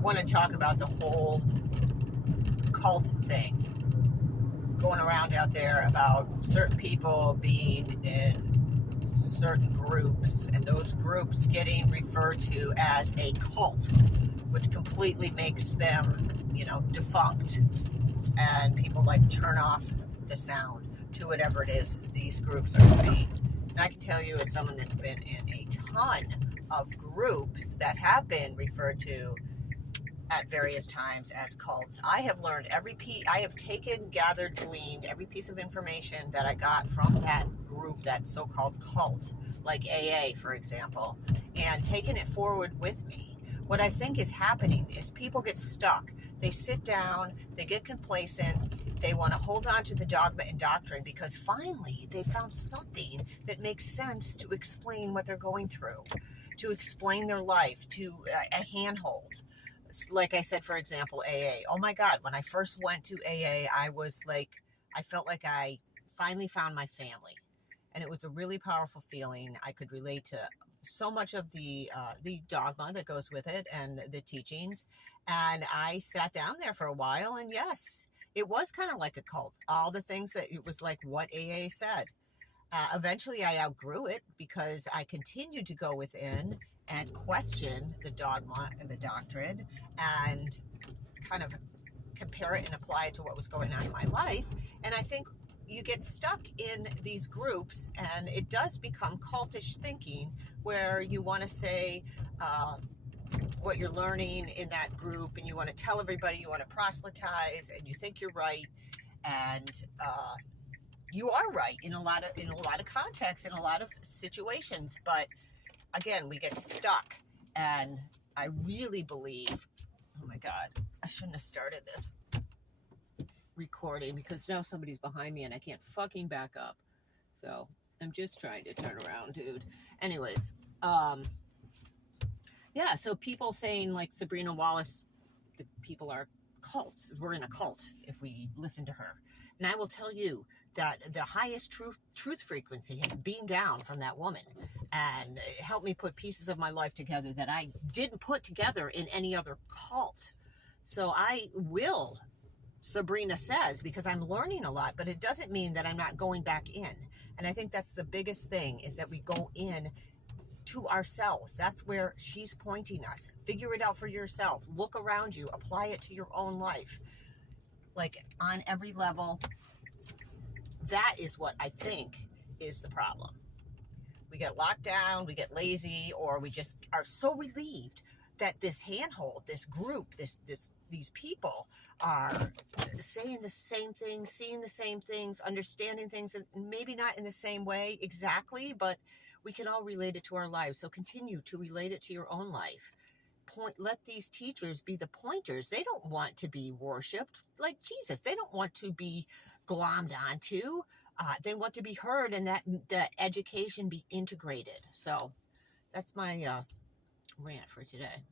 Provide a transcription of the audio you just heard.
want to talk about the whole cult thing going around out there about certain people being in certain groups and those groups getting referred to as a cult, which completely makes them, defunct, and people turn off the sound to whatever it is these groups are saying. And I can tell you, as someone that's been in a ton of groups that have been referred to at various times as cults, I have learned I have taken, gathered, gleaned every piece of information that I got from that group, that so-called cult, like AA, for example, and taken it forward with me. What I think is happening is people get stuck. They sit down, they get complacent, they want to hold on to the dogma and doctrine because finally they found something that makes sense to explain what they're going through, to explain their life, to a handhold. Like I said, for example, AA. Oh my God, when I first went to AA, I felt like I finally found my family. And it was a really powerful feeling. I could relate to so much of the dogma that goes with it and the teachings. And I sat down there for a while, and yes, it was kind of like a cult. All the things that it was like what AA said. Eventually, I outgrew it because I continued to go within and question the dogma and the doctrine and kind of compare it and apply it to what was going on in my life. And I think you get stuck in these groups and it does become cultish thinking where you want to say what you're learning in that group and you want to tell everybody, you want to proselytize, and you think you're right. And you are right in a lot of contexts, in a lot of situations, but again, we get stuck. And I really believe, oh my God, I shouldn't have started this recording because now somebody's behind me and I can't fucking back up. So I'm just trying to turn around, dude. Anyways, yeah, so people saying like Sabrina Wallace, the people are cults. We're in a cult if we listen to her. And I will tell you that the highest truth frequency has beamed down from that woman and helped me put pieces of my life together that I didn't put together in any other cult. So I will, Sabrina says, because I'm learning a lot, but it doesn't mean that I'm not going back in. And I think that's the biggest thing, is that we go in to ourselves. That's where she's pointing us. Figure it out for yourself. Look around you. Apply it to your own life. Like on every level. That is what I think is the problem. We get locked down, we get lazy, or we just are so relieved that this handhold, this group, these people are saying the same things, seeing the same things, understanding things, and maybe not in the same way exactly, but we can all relate it to our lives. So continue to relate it to your own life. Let these teachers be the pointers. They don't want to be worshipped like Jesus. They don't want to be glommed onto. They want to be heard, and that education be integrated. So that's my rant for today.